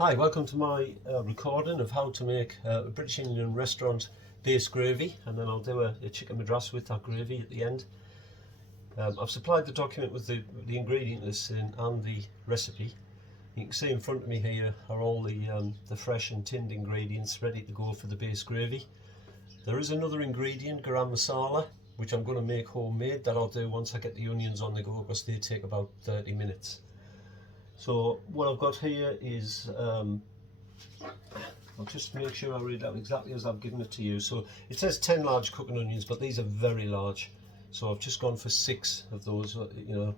Hi, welcome to my recording of how to make a British Indian restaurant base gravy, and then I'll do a chicken madras with that gravy at the end. I've supplied the document with the ingredient list in and the recipe. You can see in front of me here are all the fresh and tinned ingredients ready to go for the base gravy. There is another ingredient, garam masala, which I'm going to make homemade, that I'll do once I get the onions on the go, because they take about 30 minutes. So what I've got here is, I'll just make sure I read out exactly as I've given it to you. So it says 10 large cooking onions, but these are very large. So I've just gone for 6 of those. You know,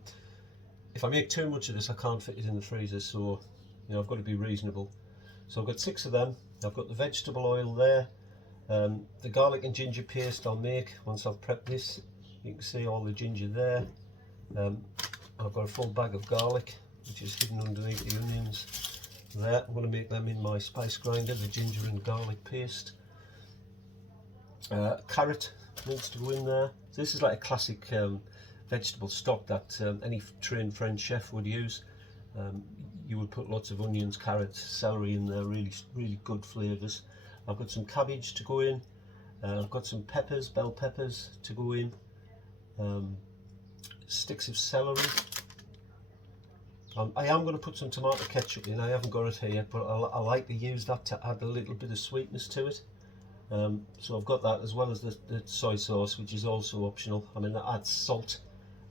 if I make too much of this, I can't fit it in the freezer. So, you know, I've got to be reasonable. So I've got 6 of them. I've got the vegetable oil there. The garlic and ginger paste I'll make once I've prepped this. You can see all the ginger there. I've got a full bag of garlic, which is hidden underneath the onions there. I'm going to make them in my spice grinder, the ginger and garlic paste. Carrot needs to go in there. So this is like a classic vegetable stock that any trained French chef would use. You would put lots of onions, carrots, celery in there, really good flavours. I've got some cabbage to go in. I've got some peppers, bell peppers to go in. Sticks of celery. I am going to put some tomato ketchup in. I haven't got it here, but I like to use that to add a little bit of sweetness to it. So I've got that, as well as the soy sauce, which is also optional. I mean, that adds salt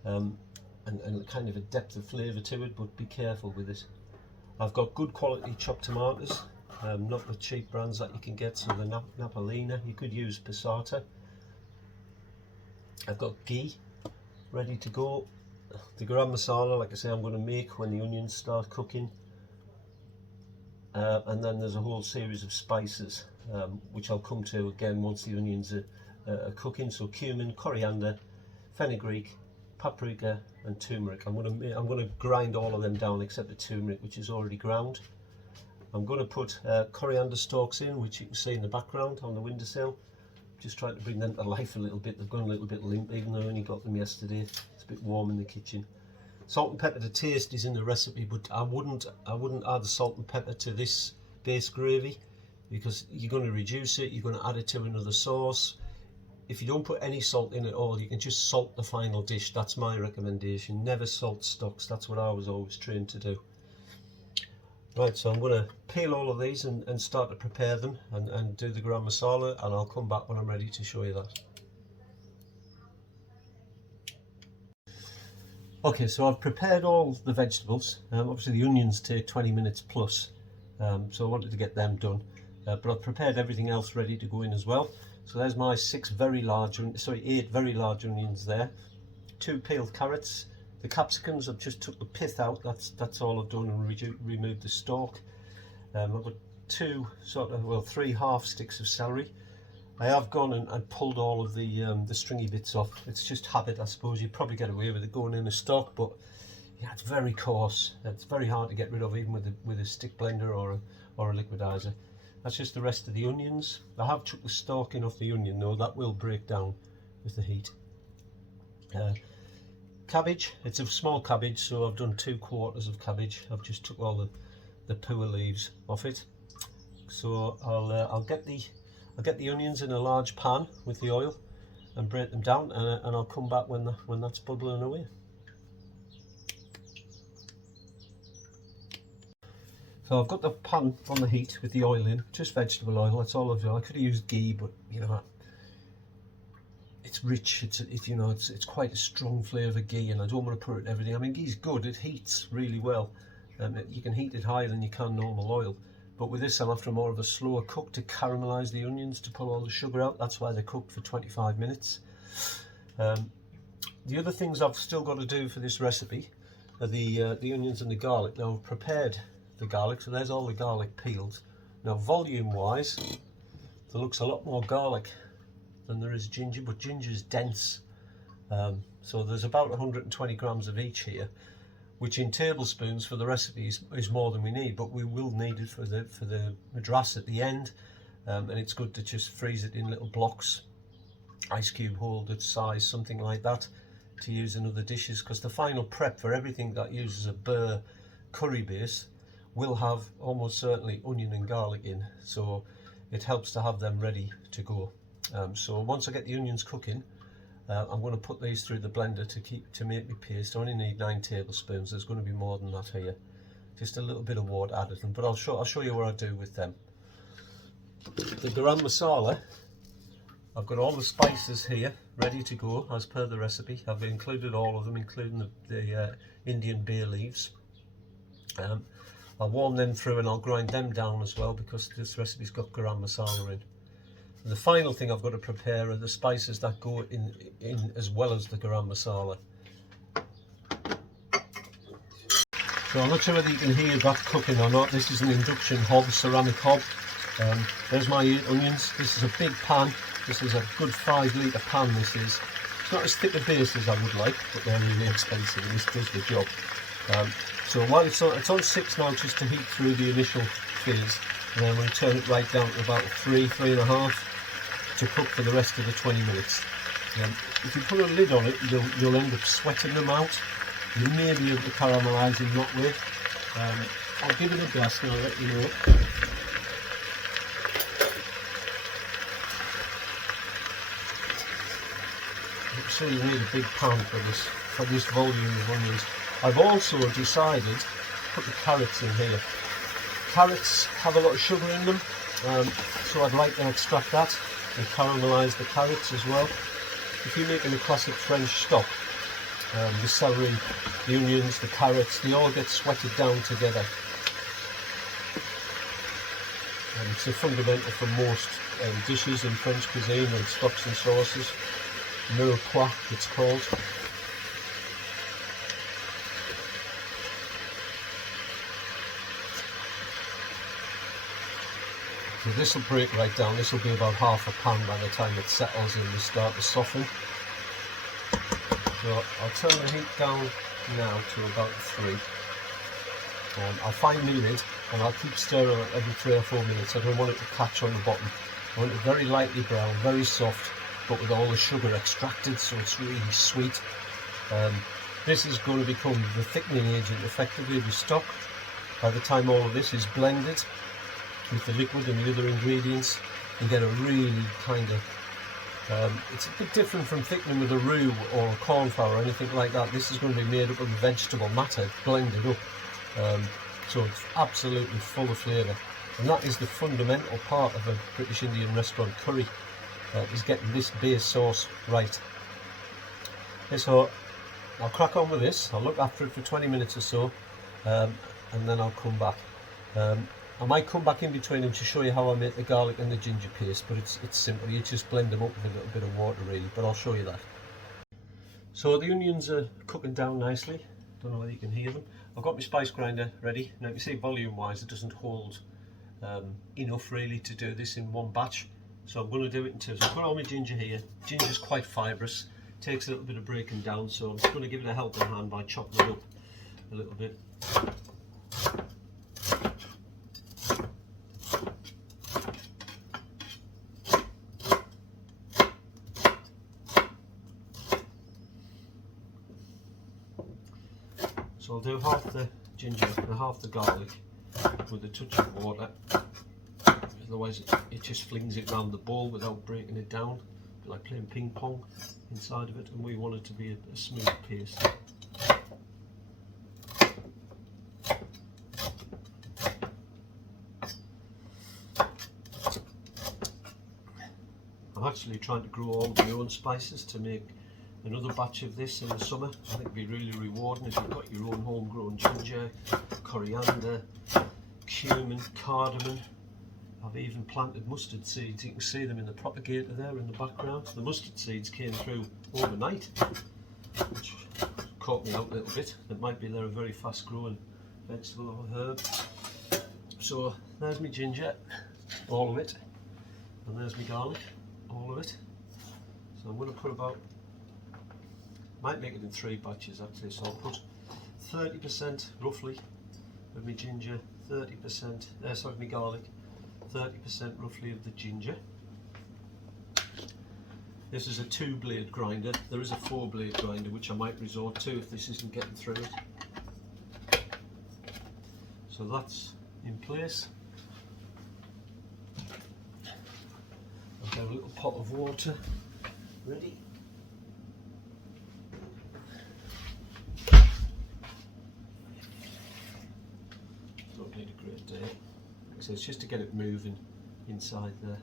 and kind of a depth of flavour to it, but be careful with it. I've got good quality chopped tomatoes, not the cheap brands that you can get, so the Napolina. You could use passata. I've got ghee ready to go. The garam masala, like I say, I'm going to make when the onions start cooking. And then there's a whole series of spices, which I'll come to again once the onions are cooking. So cumin, coriander, fenugreek, paprika and turmeric. I'm going to grind all of them down except the turmeric, which is already ground. I'm going to put coriander stalks in, which you can see in the background on the windowsill. Just trying to bring them to life a little bit. They've gone a little bit limp, even though I only got them yesterday. It's a bit warm in the kitchen. Salt and pepper to taste is in the recipe, but I wouldn't add the salt and pepper to this base gravy, because you're going to reduce it, you're going to add it to another sauce. If you don't put any salt in at all, you can just salt the final dish. That's my recommendation. Never salt stocks. That's what I was always trained to do. Right, so I'm going to peel all of these and start to prepare them and do the garam masala, and I'll come back when I'm ready to show you that. Okay, so I've prepared all the vegetables. Obviously the onions take 20 minutes plus, so I wanted to get them done. But I've prepared everything else ready to go in as well. So there's my 8 very large onions there. 2 peeled carrots. The capsicums, I've just took the pith out. That's all I've done, and removed the stalk. I've got 3 half sticks of celery. I have gone and pulled all of the stringy bits off. It's just habit, I suppose. You'd probably get away with it going in a stock, but yeah, it's very coarse. It's very hard to get rid of, even with a stick blender or a liquidizer. That's just the rest of the onions. I have took the stalking off the onion though. That will break down with the heat. Cabbage, it's a small cabbage, so I've done 2/4 of cabbage. I've just took all the poor leaves off it. So I'll get the onions in a large pan with the oil and break them down, and I'll come back when that's bubbling away. So I've got the pan on the heat with the oil in, just vegetable oil. That's all I've done. I could have used ghee, but you know, it's rich. It's quite a strong flavour, ghee, and I don't want to put it in everything. I mean, ghee's good. It heats really well. You can heat it higher than you can normal oil. But with this, I'm after more of a slower cook to caramelise the onions, to pull all the sugar out. That's why they're cooked for 25 minutes. The other things I've still got to do for this recipe are the onions and the garlic. Now I've prepared the garlic, so there's all the garlic peeled. Now volume-wise, there looks a lot more garlic than there is ginger, but ginger is dense. So there's about 120 grams of each here, which in tablespoons for the recipe is more than we need, but we will need it for the madras at the end, and it's good to just freeze it in little blocks, ice cube holder size, something like that, to use in other dishes, because the final prep for everything that uses a BIR curry base will have almost certainly onion and garlic in, so it helps to have them ready to go. So once I get the onions cooking, I'm going to put these through the blender to make my paste. I only need 9 tablespoons. There's going to be more than that here. Just a little bit of water added them, but I'll show you what I do with them. The garam masala, I've got all the spices here ready to go as per the recipe. I've included all of them, including the Indian bay leaves. I'll warm them through and I'll grind them down as well, because this recipe's got garam masala in. And the final thing I've got to prepare are the spices that go in as well as the garam masala. So I'm not sure whether you can hear that cooking or not. This is an induction hob, ceramic hob. There's my onions. This is a big pan. This is a good 5 litre pan, this is. It's not as thick a base as I would like, but they're really expensive and this does the job. So while it's on 6 now, just to heat through the initial phase, and then I'm going to turn it right down to about 3.5 to cook for the rest of the 20 minutes. If you put a lid on it, you'll end up sweating them out. You may be able to caramelise in that way. I'll give it a blast and I'll let you know. So you need a big pan for this volume of onions. I've also decided to put the carrots in here. Carrots have a lot of sugar in them, so I'd like to extract that and caramelise the carrots as well. If you're making a classic French stock, the celery, the onions, the carrots, they all get sweated down together. It's a fundamental for most dishes in French cuisine and stocks and sauces. Mirepoix, it's called. So this will break right down. This will be about half a pan by the time it settles and we start to soften. So I'll turn the heat down now to about 3. I'll find my lid and I'll keep stirring it every 3 or 4 minutes. I don't want it to catch on the bottom. I want it very lightly brown, very soft, but with all the sugar extracted, so it's really sweet. This is going to become the thickening agent effectively of the stock. By the time all of this is blended with the liquid and the other ingredients, you get a really kind of, it's a bit different from thickening with a roux or a corn flour or anything like that. This is going to be made up of vegetable matter blended up, so it's absolutely full of flavour. And that is the fundamental part of a British Indian restaurant curry, is getting this base sauce right. Okay, so I'll crack on with this. I'll look after it for 20 minutes or so, and then I'll come back. I might come back in between them to show you how I make the garlic and the ginger paste, but it's simple. You just blend them up with a little bit of water really, but I'll show you that. So the onions are cooking down nicely. Don't know whether you can hear them. I've got my spice grinder ready. Now you see volume wise it doesn't hold enough really to do this in one batch. So I'm going to do it in two. So I've got all my ginger here. Ginger's quite fibrous, takes a little bit of breaking down, so I'm just going to give it a helping hand by chopping it up a little bit. So I'll do half the ginger and half the garlic with a touch of water. Otherwise it just flings it round the bowl without breaking it down, like playing ping pong inside of it, and we want it to be a smooth paste. I'm actually trying to grow all of my own spices to make another batch of this in the summer. I think it'd be really rewarding if you've got your own homegrown ginger, coriander, cumin, cardamom. I've even planted mustard seeds. You can see them in the propagator there in the background. The mustard seeds came through overnight, which caught me out a little bit. It might be they're a very fast growing vegetable or herb. So there's my ginger, all of it, and there's my garlic, all of it. So I'm going to put about, might make it in 3 batches actually, so I'll put 30% roughly of my ginger, 30%, sorry, my garlic, 30% roughly of the ginger. This is a 2-blade grinder. There is a 4-blade grinder which I might resort to if this isn't getting through it. So So that's in place. I've got a little pot of water ready. Don't need a great deal. So it's just to get it moving inside there.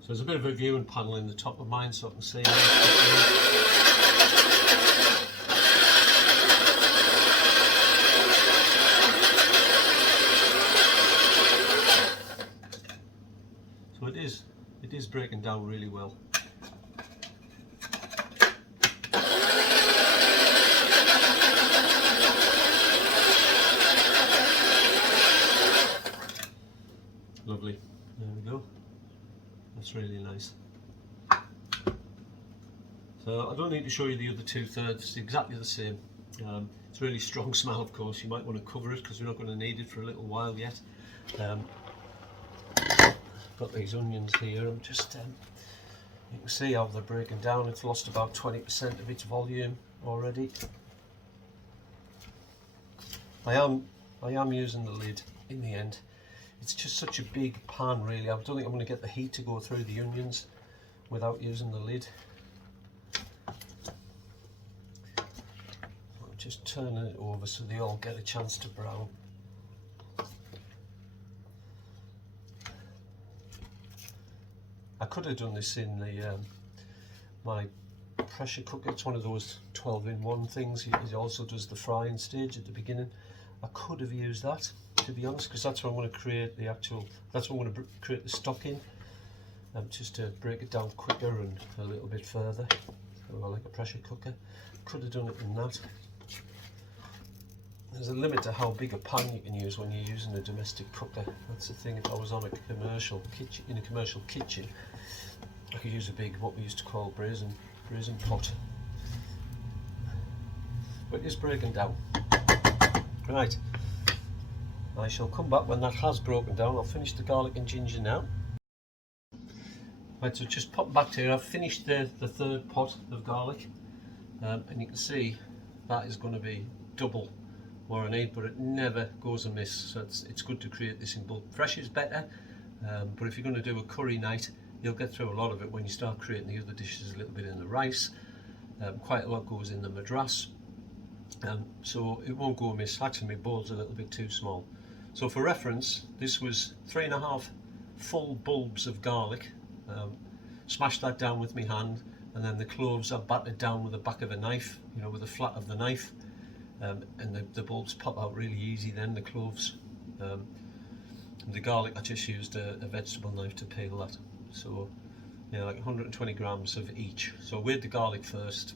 So there's a bit of a viewing panel in the top of mine so I can see it. So it is breaking down really well. Lovely, there we go. That's really nice. So I don't need to show you the other 2/3, it's exactly the same. It's a really strong smell, of course. You might want to cover it because we're not going to need it for a little while yet. Got these onions here. I'm just you can see how they're breaking down. It's lost about 20% of its volume already. I am using the lid in the end. It's just such a big pan really. I don't think I'm going to get the heat to go through the onions without using the lid. I'm just turning it over so they all get a chance to brown. I could have done this in the my pressure cooker. It's one of those 12-in-1 things. It also does the frying stage at the beginning. I could have used that, to be honest, because that's what I'm going to create the actual. That's what I'm going to create the stock in, just to break it down quicker and a little bit further. So like a pressure cooker. Could have done it in that. There's a limit to how big a pan you can use when you're using a domestic cooker. That's the thing. If I was on a commercial kitchen, in a commercial kitchen, I could use a big, what we used to call brazen pot. But it's breaking down. Right. I shall come back when that has broken down. I'll finish the garlic and ginger now. Right, so just pop back to here. I've finished the 3rd pot of garlic, and you can see that is going to be double what I need, but it never goes amiss. So it's good to create this in bulk. Fresh is better, but if you're going to do a curry night, you'll get through a lot of it when you start creating the other dishes. A little bit in the rice, quite a lot goes in the madras, so it won't go amiss. Actually, my bowl's a little bit too small. So for reference, this was 3.5 full bulbs of garlic. Smashed that down with my hand, and then the cloves are battered down with the back of a knife, you know, with the flat of the knife. And the bulbs pop out really easy then, the cloves. The garlic, I just used a vegetable knife to peel that. So yeah, like 120 grams of each. So I weighed the garlic first,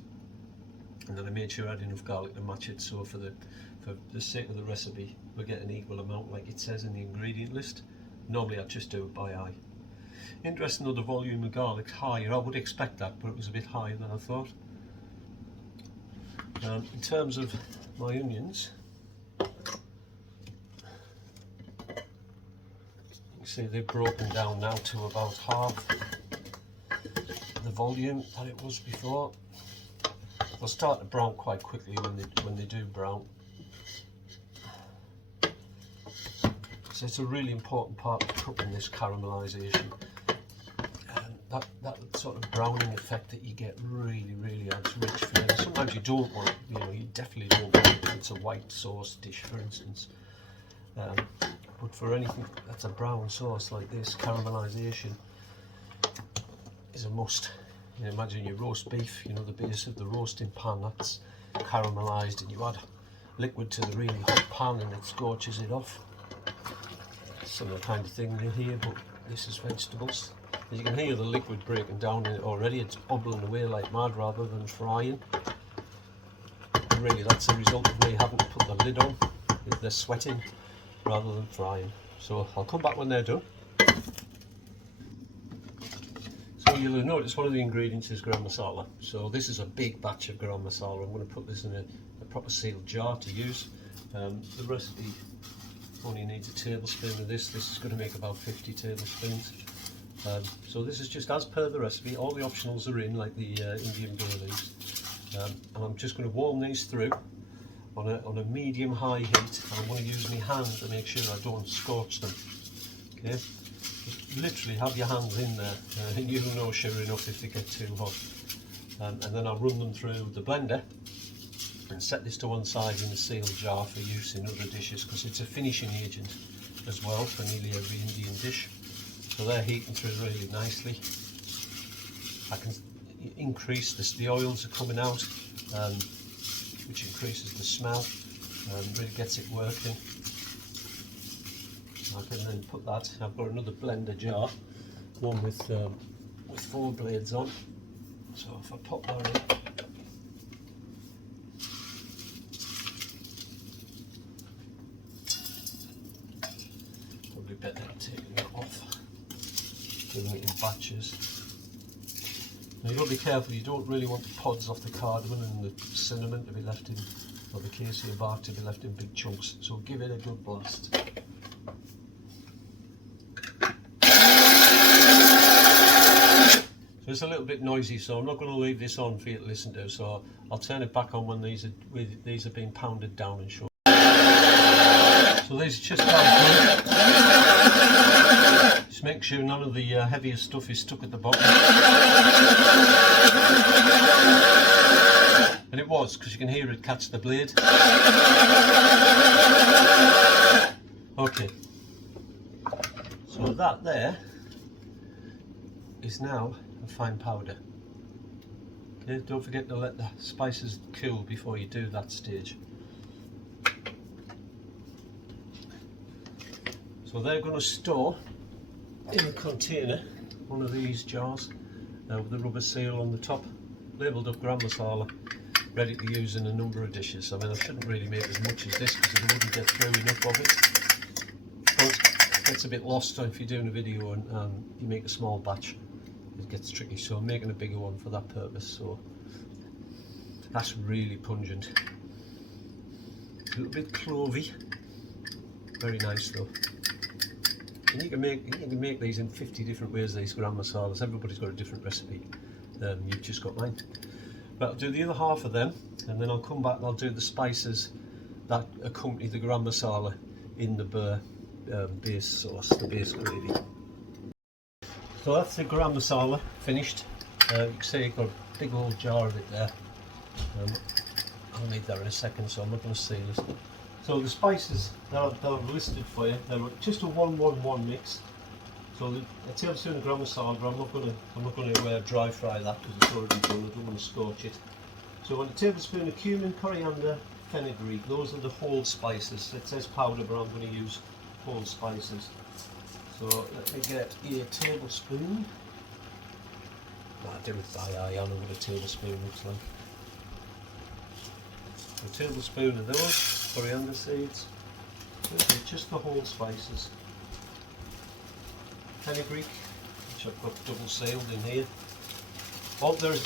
and then I made sure I had enough garlic to match it. So for the sake of the recipe, we're getting an equal amount like it says in the ingredient list. Normally I'd just do it by eye. Interesting though, the volume of garlic's higher. I would expect that, but it was a bit higher than I thought. In terms of my onions, you can see they've broken down now to about half the volume that it was before. They'll start to brown quite quickly when they do brown. So it's a really important part of cooking, this caramelisation. That sort of browning effect that you get really adds rich flavour. Sometimes you don't want, you definitely don't want it if it's a white sauce dish, for instance. But for anything that's a brown sauce like this, caramelisation is a must. Imagine your roast beef, the base of the roasting pan, that's caramelised, and you add liquid to the really hot pan and it scorches it off. Similar kind of thing in here, but this is vegetables. As you can hear the liquid breaking down in it already. It's bubbling away like mad rather than frying. And really that's the result of me having to put the lid on. They're sweating rather than frying. So I'll come back when they're done. So you'll have noticed one of the ingredients is garam masala. So this is a big batch of garam masala. I'm going to put this in a proper sealed jar to use. The recipe only needs a tablespoon of this. This is going to make about 50 tablespoons. So this is just as per the recipe. All the optionals are in, like the Indian bay leaves. And I'm just going to warm these through on a medium-high heat. And I'm going to use my hand to make sure I don't scorch them. Okay, just literally have your hands in there, and you'll know sure enough if they get too hot. And then I'll run them through the blender and set this to one side in a sealed jar for use in other dishes, because it's a finishing agent as well for nearly every Indian dish. So they're heating through really nicely. I can increase this, the oils are coming out, which increases the smell and really gets it working. I can then put that, I've got another blender jar, one with 4 blades on. So if I pop that in, probably better taking that off, doing it in batches. Now you've got to be careful, you don't really want the pods off the cardamom and the cinnamon to be left in, or the cassia bark to be left in big chunks, so give it a good blast. So it's a little bit noisy, so I'm not going to leave this on for you to listen to, so I'll turn it back on when these are being pounded down and short. So these are just down through. Just make sure none of the heavier stuff is stuck at the bottom. And it was, because you can hear it catch the blade. Okay. So that there is now a fine powder. Okay, don't forget to let the spices cool before you do that stage. So they're going to store in a container, one of these jars, with a rubber seal on the top, labelled up garam masala, ready to use in a number of dishes. I mean, I shouldn't really make as much as this because I wouldn't get through enough of it. But it gets a bit lost if you're doing a video and you make a small batch. It gets tricky, so I'm making a bigger one for that purpose. So that's really pungent. A little bit clovey, very nice though. And you can make these in 50 different ways, these garam masalas. Everybody's got a different recipe. You've just got mine. But I'll do the other half of them, and then I'll come back and I'll do the spices that accompany the garam masala in the BIR base sauce, the base gravy. So that's the garam masala finished. You can see you've got a big old jar of it there. I'll need that in a second, so I'm not going to seal it. So the spices that I've listed for you, they're just a 1-1-1 mix. So a tablespoon of garam masala, but I'm not going to dry fry that because it's already done. I don't want to scorch it. So a tablespoon of cumin, coriander, fenugreek. Those are the whole spices. It says powder, but I'm going to use whole spices. So let me get a tablespoon. I do it by eye. I know what a tablespoon looks like. A tablespoon of those coriander seeds. Okay, just the whole spices. Fenugreek, which I've got double sealed in here.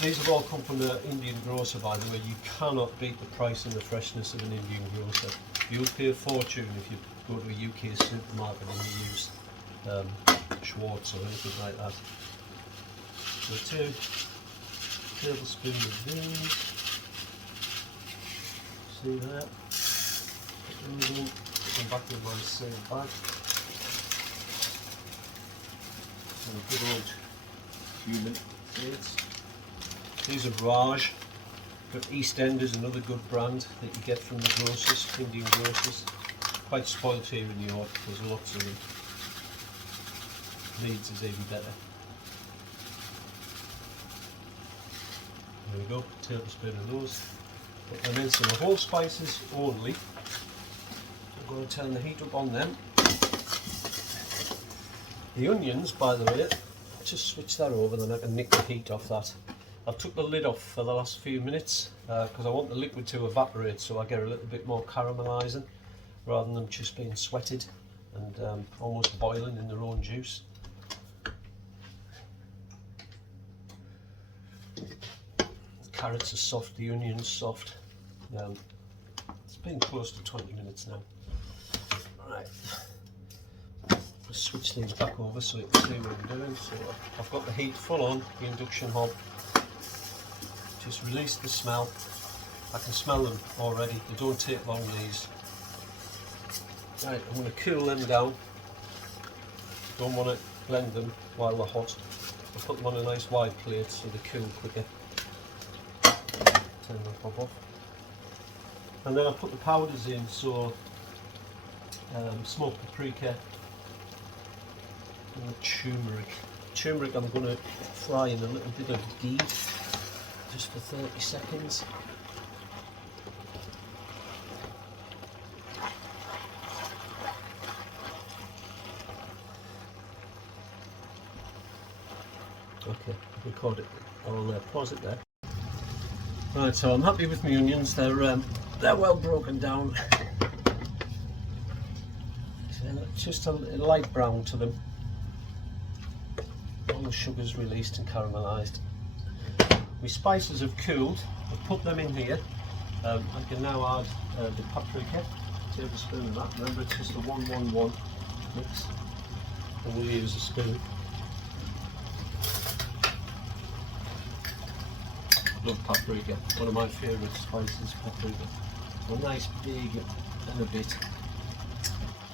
These have all come from the Indian grocer, by the way. You cannot beat the price and the freshness of an Indian grocer. You'll pay a fortune if you go to a UK supermarket and you use Schwartz or anything like that. So 2 tablespoons of these. See that? Put them back in my sealed bag. And a good old cumin seeds. These are Raj, but East End is another good brand that you get from the grocers, Indian grocers. Quite spoilt here in New York, there's lots of them. Leeds is even better. There we go, a tablespoon of those. Put them in, so the whole spices only. I'm going to turn the heat up on them. The onions, by the way, just switch that over, then I can nick the heat off that. I've took the lid off for the last few minutes because I want the liquid to evaporate, so I get a little bit more caramelising rather than them just being sweated and almost boiling in their own juice. The carrots are soft, the onions soft. It's been close to 20 minutes now. Right. Just switch these back over so you can see what I'm doing. So I've got the heat full on, the induction hob. Just release the smell. I can smell them already. They don't take long, these. Right, I'm going to cool them down. Don't want to blend them while they're hot. I'll put them on a nice wide plate so they cool quicker. Turn the hob off. And then I put the powders in, so smoked paprika and the turmeric. Turmeric I'm going to fry in a little bit of ghee, just for 30 seconds. Okay, record it. I'll pause it there. Right, so I'm happy with my onions. They're well broken down. Just a light brown to them. All the sugar's released and caramelised. My spices have cooled. I've put them in here. I can now add the paprika, a tablespoon of that. Remember, it's just a 1-1-1 mix, and we'll use a spoon. Love paprika, one of my favourite spices, paprika. A nice big and a bit.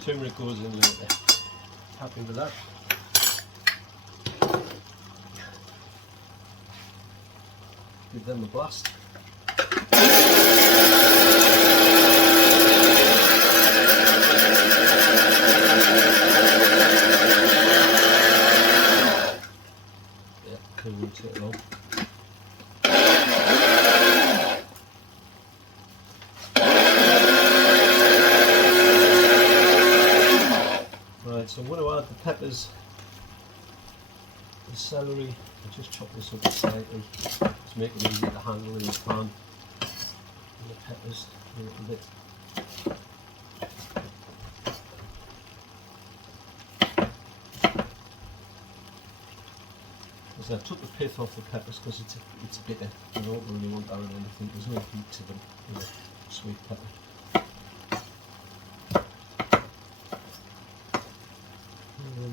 Turmeric goes in later. Happy with that. Give them a blast. Yeah, cool, won't take long. So I'm going to add the peppers, the celery. I'll just chop this up slightly to make it easier to handle in the pan. And the peppers a little bit. So I took the pith off the peppers because it's bitter. I don't really want that in anything. There's no heat to them, you know, sweet pepper.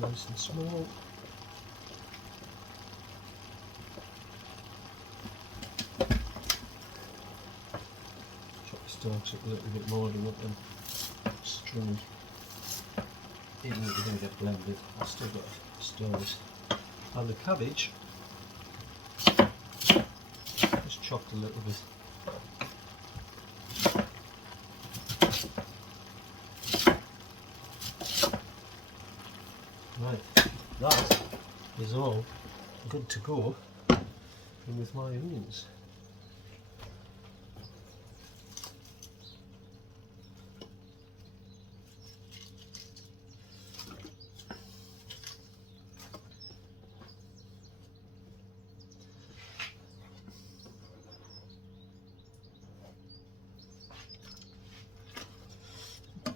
Nice and small. Chop the stalks up a little bit more and let them string. Even if they're going to get blended, I've still got to stir this. And the cabbage, just chopped a little bit. Right, that is all good to go in with my onions.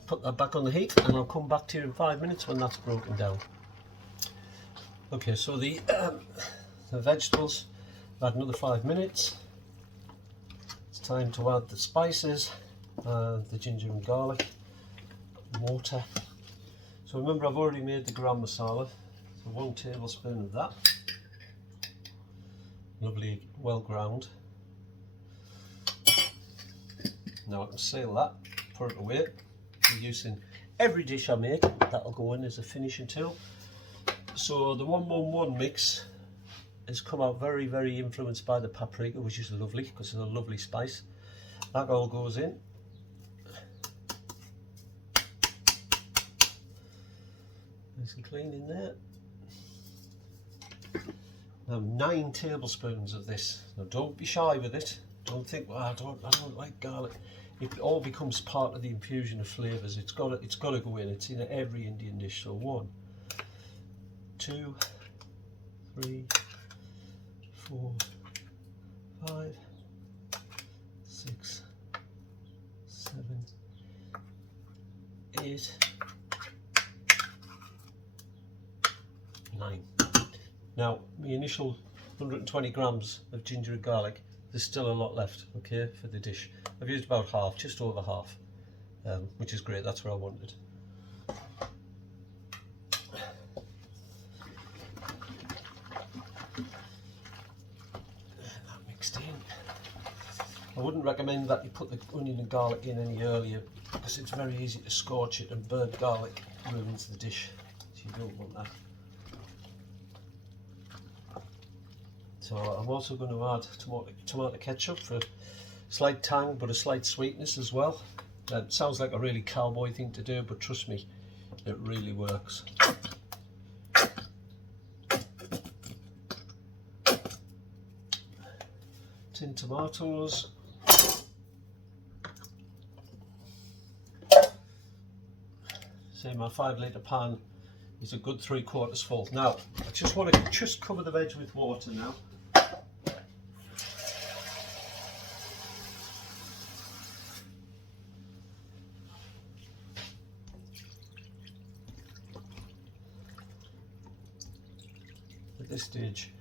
Put that back on the heat and I'll come back to you in 5 minutes when that's broken down. Okay, so the vegetables, add another 5 minutes. It's time to add the spices, the ginger and garlic, water. So remember, I've already made the garam masala, so 1 tablespoon of that. Lovely, well ground. Now I can seal that, put it away. I'm using every dish I make, that'll go in as a finishing tool. So the 1-1-1 mix has come out very, very influenced by the paprika, which is lovely because it's a lovely spice. That all goes in. Nice and clean in there. Now 9 tablespoons of this. Now don't be shy with it. Don't think, well, I don't like garlic. It all becomes part of the infusion of flavours. It's got to go in. It's in every Indian dish. So 1, 2, 3, 4, 5, 6, 7, 8, 9. Now, my initial 120 grams of ginger and garlic, there's still a lot left, okay, for the dish. I've used about half, just over half, which is great, that's what I wanted. I wouldn't recommend that you put the onion and garlic in any earlier, because it's very easy to scorch it and burn garlic ruins the dish, so you don't want that. So I'm also going to add tomato ketchup for a slight tang but a slight sweetness as well. It sounds like a really cowboy thing to do, but trust me, it really works. Tin tomatoes. Say my 5 litre pan is a good 3/4 full. Now I just want to cover the veg with water now. At this stage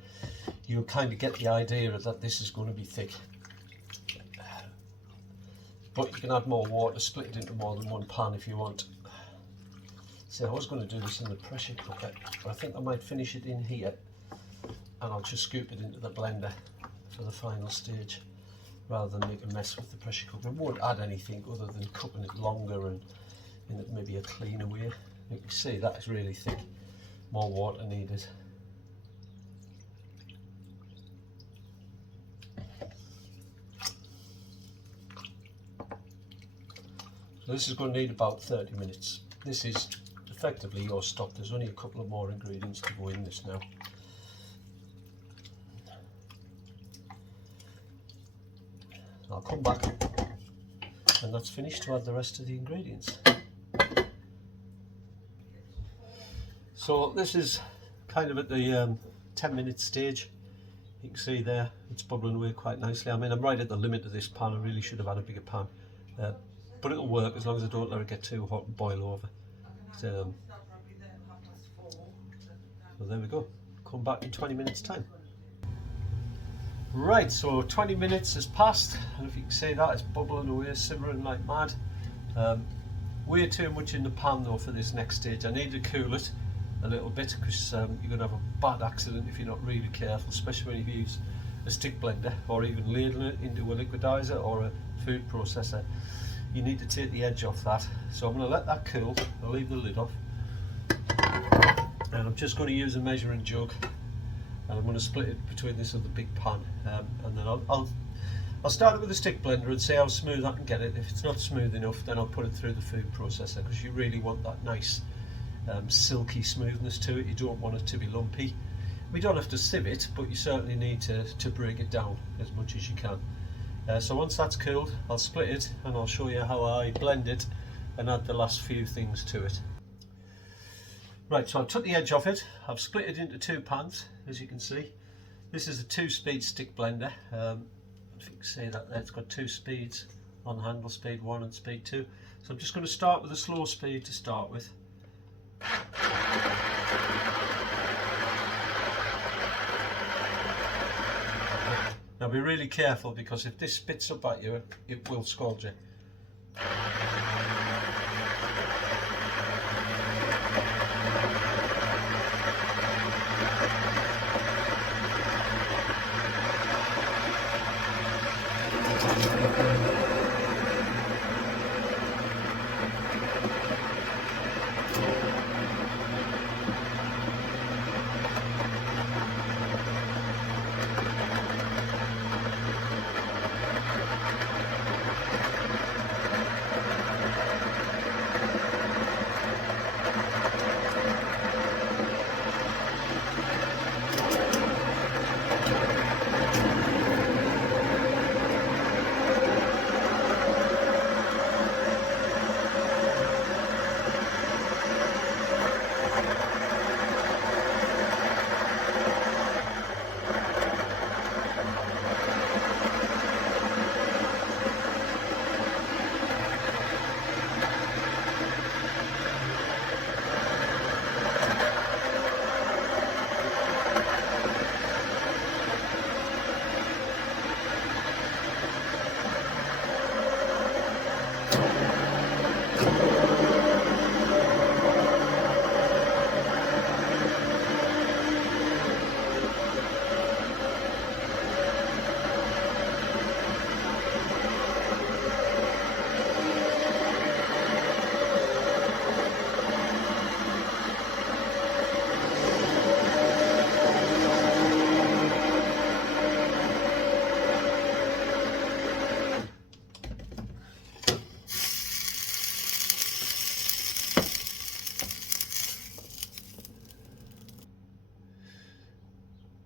you'll kind of get the idea that this is going to be thick, but you can add more water, split it into more than one pan if you want. So I was going to do this in the pressure cooker, but I think I might finish it in here and I'll just scoop it into the blender for the final stage rather than make a mess with the pressure cooker. I won't add anything other than cooking it longer and in maybe a cleaner way. You can see that is really thick, more water needed. So this is going to need about 30 minutes. This is effectively your stock. There's only a couple of more ingredients to go in this now. I'll come back when that's finished to add the rest of the ingredients. So this is kind of at the 10-minute stage. You can see there it's bubbling away quite nicely. I mean, I'm right at the limit of this pan. I really should have had a bigger pan, but it'll work as long as I don't let it get too hot and boil over. So there we go. Come back in 20 minutes time. Right, so 20 minutes has passed, and if you can see that, it's bubbling away, simmering like mad. Way too much in the pan though for this next stage. I need to cool it a little bit, because you're going to have a bad accident if you're not really careful, especially when you use a stick blender or even ladling it into a liquidizer or a food processor. You need to take the edge off that. So I'm going to let that cool. I'll leave the lid off, and I'm just going to use a measuring jug, and I'm going to split it between this other big pan, and then I'll start it with a stick blender and see how smooth I can get it. If it's not smooth enough, then I'll put it through the food processor, because you really want that nice silky smoothness to it. You don't want it to be lumpy. We don't have to sieve it, but you certainly need to break it down as much as you can. So once that's cooled, I'll split it and I'll show you how I blend it and add the last few things to it. Right, so I've took the edge off it. I've split it into 2 pans, as you can see. This is a 2-speed stick blender. If you can see that there, it's got 2 speeds on handle, speed 1 and speed 2. So I'm just going to start with a slow speed to start with. Now be really careful, because if this spits up at you, it will scald you.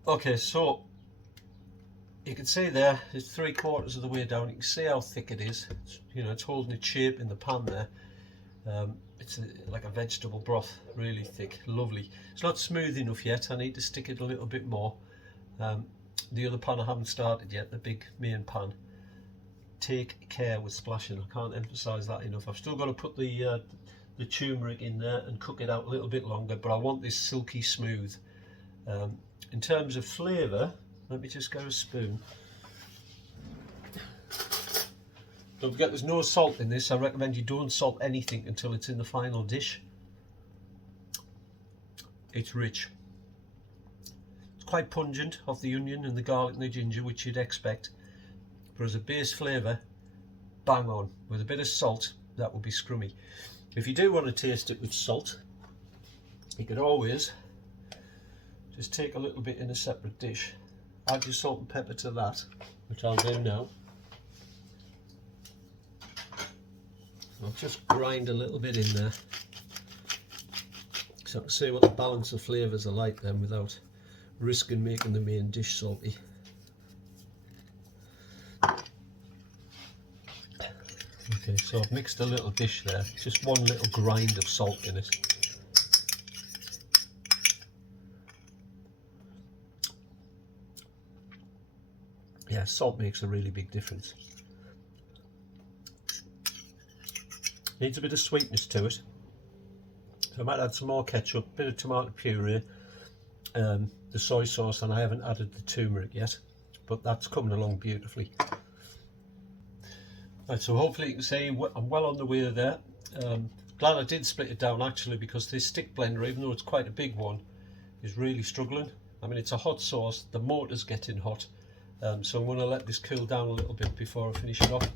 Okay, so you can see there, it's 3/4 of the way down. You can see how thick it is. It's holding its shape in the pan there. It's like a vegetable broth, really thick, lovely. It's not smooth enough yet. I need to stick it a little bit more. The other pan I haven't started yet, the big main pan. Take care with splashing. I can't emphasize that enough. I've still got to put the turmeric in there and cook it out a little bit longer, but I want this silky smooth. In terms of flavour, let me just go a spoon. Don't forget there's no salt in this. I recommend you don't salt anything until it's in the final dish. It's rich. It's quite pungent of the onion and the garlic and the ginger, which you'd expect. But as a base flavour, bang on. With a bit of salt, that would be scrummy. If you do want to taste it with salt, you could always just take a little bit in a separate dish. Add your salt and pepper to that, which I'll do now. I'll just grind a little bit in there so I can see what the balance of flavours are like then without risking making the main dish salty. Okay, so I've mixed a little dish there, just one little grind of salt in it. Yeah, salt makes a really big difference. Needs a bit of sweetness to it. So I might add some more ketchup, a bit of tomato puree, the soy sauce, and I haven't added the turmeric yet, but that's coming along beautifully. Right, so hopefully you can see I'm well on the way there. Glad I did split it down actually, because this stick blender, even though it's quite a big one, is really struggling. I mean, it's a hot sauce, the motor's getting hot. So I'm going to let this cool down a little bit before I finish it off.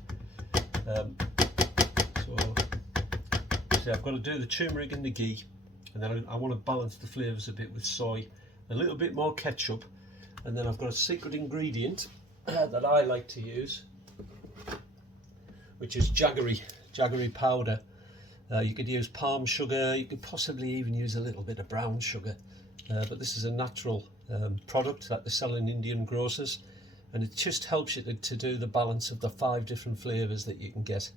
So I've got to do the turmeric and the ghee, and then I want to balance the flavours a bit with soy, a little bit more ketchup, and then I've got a secret ingredient that I like to use, which is jaggery powder. You could use palm sugar, you could possibly even use a little bit of brown sugar, but this is a natural product that they sell in Indian grocers. And it just helps you to do the balance of the 5 different flavours that you can get.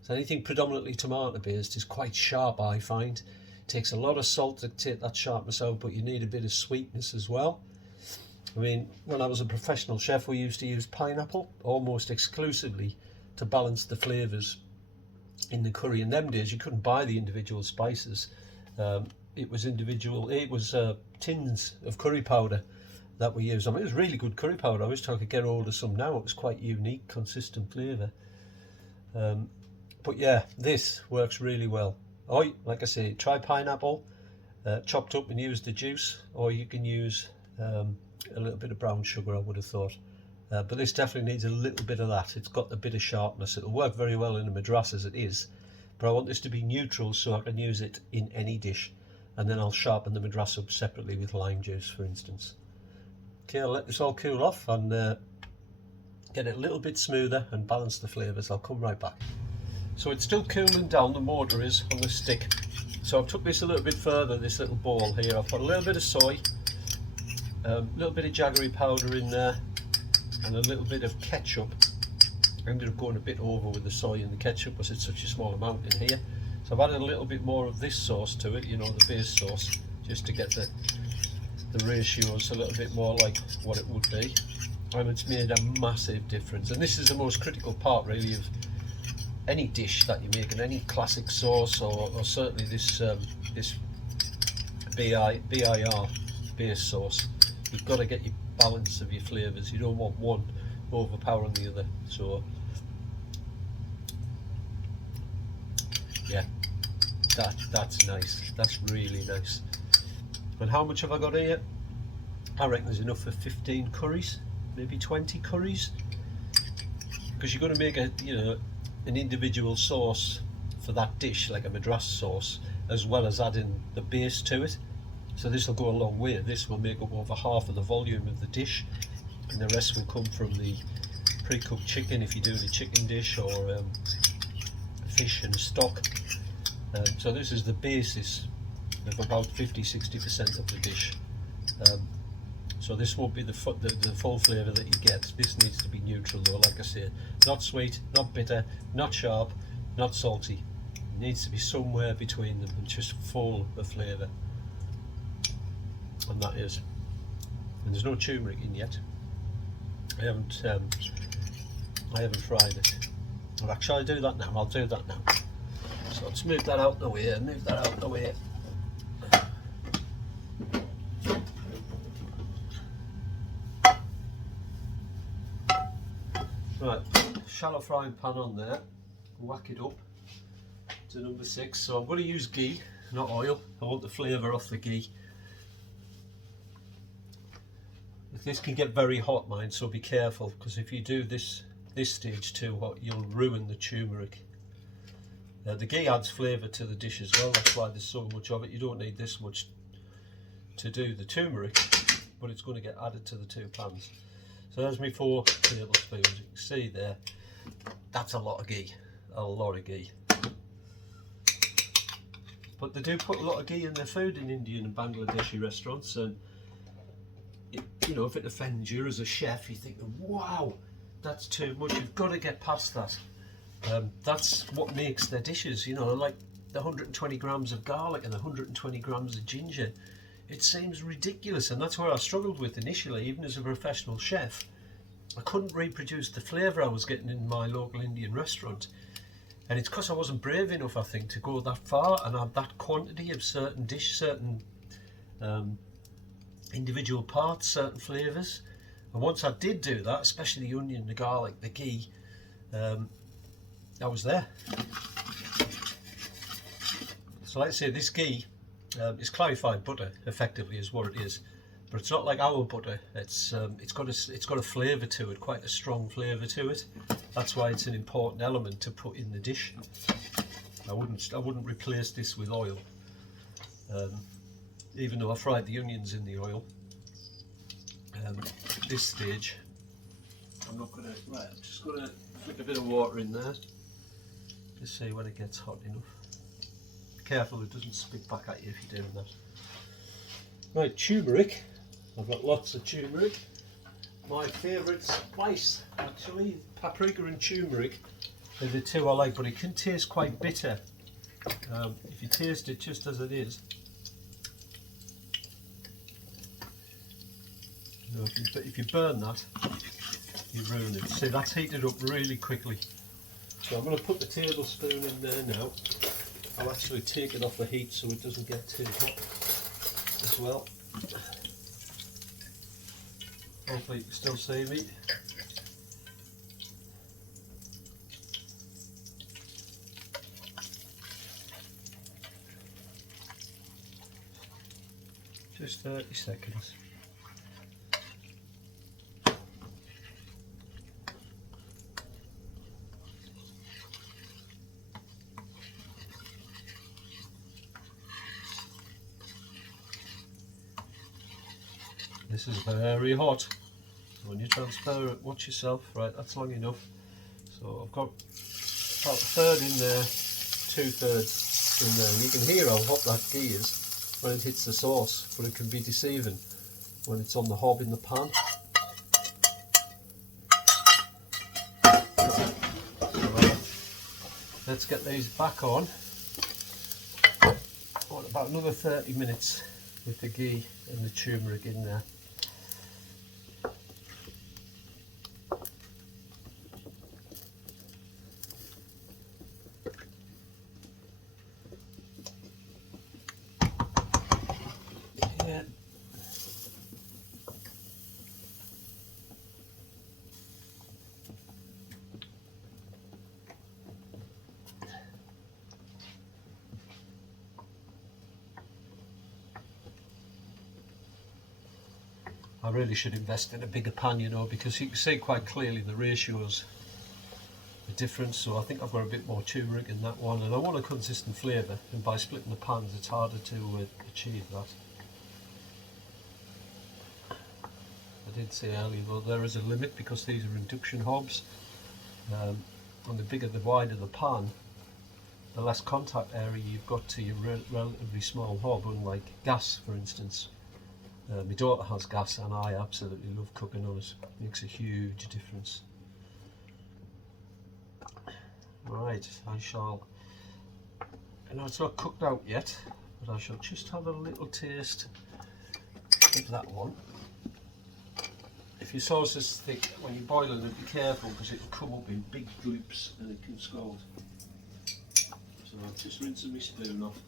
So anything predominantly tomato based is quite sharp, I find. It takes a lot of salt to take that sharpness out, but you need a bit of sweetness as well. I mean, when I was a professional chef, we used to use pineapple almost exclusively to balance the flavours in the curry. In them days, you couldn't buy the individual spices. It was tins of curry powder that we used. I mean, it was really good curry powder. I wish I could get hold of some now. It was quite unique, consistent flavour. But yeah, this works really well. Or, like I say, try pineapple chopped up and use the juice, or you can use a little bit of brown sugar, I would have thought. But this definitely needs a little bit of that. It's got a bit of sharpness. It'll work very well in a madras as it is, but I want this to be neutral so I can use it in any dish. And then I'll sharpen the madras up separately with lime juice, for instance. Okay, I'll let this all cool off and get it a little bit smoother and balance the flavours. I'll come right back. So it's still cooling down, the mortar is, on the stick. So I've took this a little bit further, this little ball here. I've put a little bit of soy, a little bit of jaggery powder in there, and a little bit of ketchup. I ended up going a bit over with the soy and the ketchup because it's such a small amount in here. So I've added a little bit more of this sauce to it, you know, the base sauce, just to get the ratios a little bit more like what it would be, and it's made a massive difference. And this is the most critical part really of any dish that you make, and any classic sauce, or certainly this this BIR base sauce. You've got to get your balance of your flavours. You don't want one overpowering the other. So yeah, that's nice. That's really nice. And how much have I got here? I reckon there's enough for 15 curries, maybe 20 curries, because you're going to make an individual sauce for that dish, like a madras sauce, as well as adding the base to it. So this will go a long way. This will make up over half of the volume of the dish, and the rest will come from the pre-cooked chicken if you do the chicken dish, or fish and stock. So this is the basis of about 50-60% of the dish. So this won't be the full flavour that you get. This needs to be neutral though, like I say. Not sweet, not bitter, not sharp, not salty. It needs to be somewhere between them and just full of flavour. And that is. And there's no turmeric in yet. I haven't fried it. Well, actually, I'll do that now. I'll do that now. So let's move that out the way. Move that out the way. Right, shallow frying pan on there, whack it up to number 6. So I'm going to use ghee, not oil. I want the flavour off the ghee. This can get very hot, mind, so be careful, because if you do this stage too hot, you'll ruin the turmeric. The ghee adds flavour to the dish as well, that's why there's so much of it. You don't need this much to do the turmeric, but it's going to get added to the 2 pans. So there's my 4 tablespoons. You can see there, that's a lot of ghee, But they do put a lot of ghee in their food in Indian and Bangladeshi restaurants, and you know, if it offends you as a chef, you think, wow, that's too much. You've got to get past that. That's what makes their dishes, you know, like the 120 grams of garlic and 120 grams of ginger. It seems ridiculous, and that's where I struggled with initially, even as a professional chef. I couldn't reproduce the flavour I was getting in my local Indian restaurant, and it's because I wasn't brave enough, I think, to go that far and add that quantity of certain individual parts, certain flavours. And once I did do that, especially the onion, the garlic, the ghee, I was there. So like I say, this ghee is clarified butter, effectively, is what it is. But it's not like our butter. It's got a flavour to it, quite a strong flavour to it. That's why it's an important element to put in the dish. I wouldn't replace this with oil, even though I fried the onions in the oil. This stage, I'm just gonna flick a bit of water in there. Just see when it gets hot enough. Be careful it doesn't spit back at you if you're doing that. Right, turmeric. I've got lots of turmeric. My favourite spice, actually, paprika and turmeric are the 2 I like, but it can taste quite bitter if you taste it just as it is. You know, if you burn that, you ruin it. See, that's heated up really quickly. So I'm going to put the tablespoon in there now. I'll actually take it off the heat so it doesn't get too hot as well. Hopefully you can still see me. Just 30 seconds. This is very hot. When you transfer it, watch yourself. Right, that's long enough. So I've got about 1/3 in there, 2/3 in there. And you can hear how hot that ghee is when it hits the sauce, but it can be deceiving when it's on the hob in the pan. Right. Let's get these back on. What, about another 30 minutes with the ghee and the turmeric in there. Yeah. I really should invest in a bigger pan, you know, because you can see quite clearly the ratios are different. So I think I've got a bit more turmeric in that one, and I want a consistent flavour, and by splitting the pans it's harder to achieve that. I did say earlier though there is a limit because these are induction hobs, and the bigger, the wider the pan, the less contact area you've got to your relatively small hob, unlike gas for instance. My daughter has gas and I absolutely love cooking on it. It makes a huge difference. Right, I shall, and it's not cooked out yet, but I shall just have a little taste of that one. If your sauce is thick, when you're boiling it, be careful because it will come up in big gloops and it can scald. So I'm just rinsing my spoon off.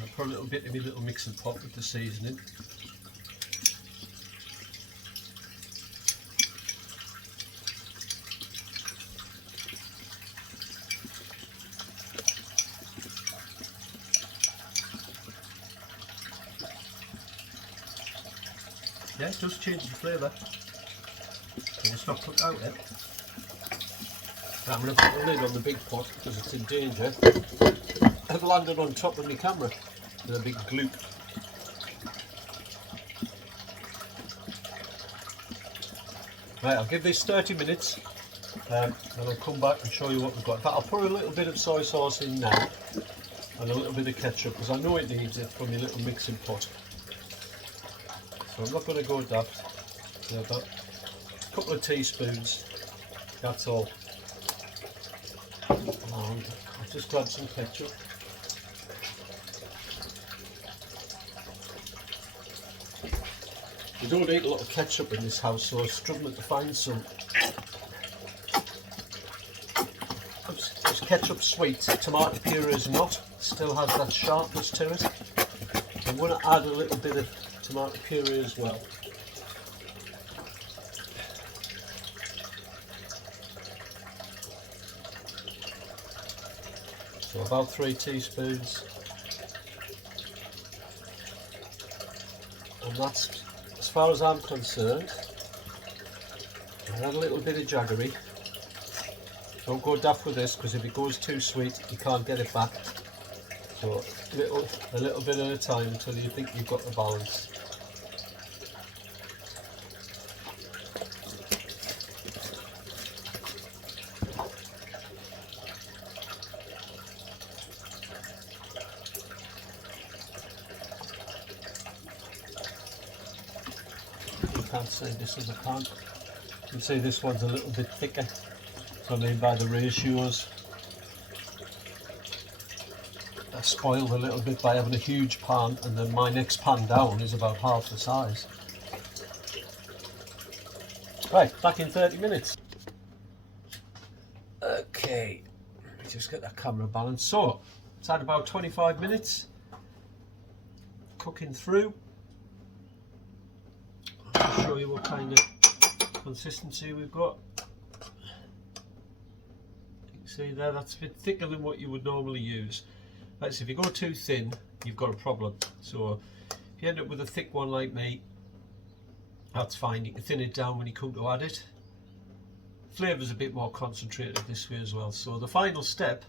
I'll put a little bit in my little mixing pot with the seasoning. Yeah, it does change the flavour. And it's not cooked out yet. I'm going to put the lid on the big pot because it's in danger of landing on top of my camera with a big gloop. Right, I'll give this 30 minutes and I'll come back and show you what we've got. But I'll put a little bit of soy sauce in now and a little bit of ketchup because I know it needs it from my little mixing pot. So I'm not going to go daft. So about a couple of teaspoons, that's all. And I'll just grab some ketchup. We don't eat a lot of ketchup in this house, so I'm struggling to find some. Is ketchup sweet? Tomato puree is not. Still has that sharpness to it. I'm going to add a little bit of tomato puree as well. So about 3 teaspoons. And that's, as far as I'm concerned, I add a little bit of jaggery. Don't go daft with this because if it goes too sweet you can't get it back. So a little bit at a time until you think you've got the balance. You can't see this as a pan. You can see this one's a little bit thicker. So I mean by the ratios. I spoiled a little bit by having a huge pan, and then my next pan down is about half the size. Right, back in 30 minutes. Okay, let me just get that camera balanced. So, it's had about 25 minutes cooking through. I'll show you what kind of consistency we've got. You can see there, that's a bit thicker than what you would normally use. Right, so if you go too thin, you've got a problem. So if you end up with a thick one like me, that's fine. You can thin it down when you come to add it. Flavour's a bit more concentrated this way as well. So the final step,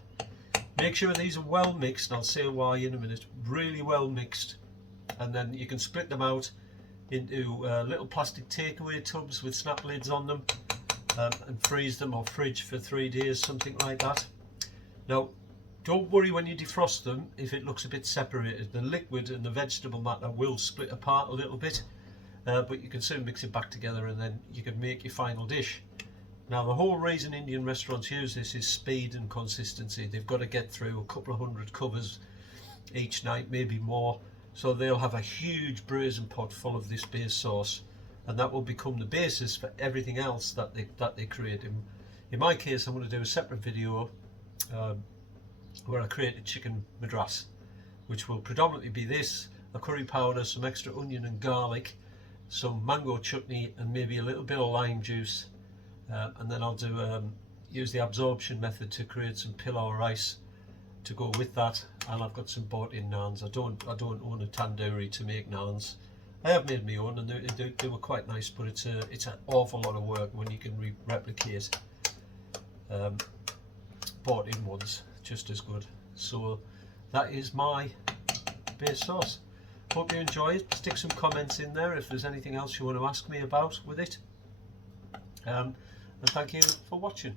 make sure these are well mixed, and I'll say why in a minute. Really well mixed, and then you can split them out into little plastic takeaway tubs with snap lids on them, and freeze them or fridge for 3 days, something like that. Now, don't worry when you defrost them if it looks a bit separated. The liquid and the vegetable matter will split apart a little bit, but you can soon mix it back together and then you can make your final dish. Now the whole reason Indian restaurants use this is speed and consistency. They've got to get through a couple of 100 covers each night, maybe more. So they'll have a huge brazen pot full of this base sauce, and that will become the basis for everything else that they create. In my case, I'm going to do a separate video where I created chicken madras, which will predominantly be this, a curry powder, some extra onion and garlic, some mango chutney, and maybe a little bit of lime juice, and then I'll do use the absorption method to create some pilau rice to go with that, and I've got some bought-in naans. I don't own a tandoori to make naans. I have made my own, and they were quite nice, but it's an awful lot of work when you can replicate bought-in ones just as good. So that is my base sauce. Hope you enjoy it. Stick some comments in there if there's anything else you want to ask me about with it. And thank you for watching.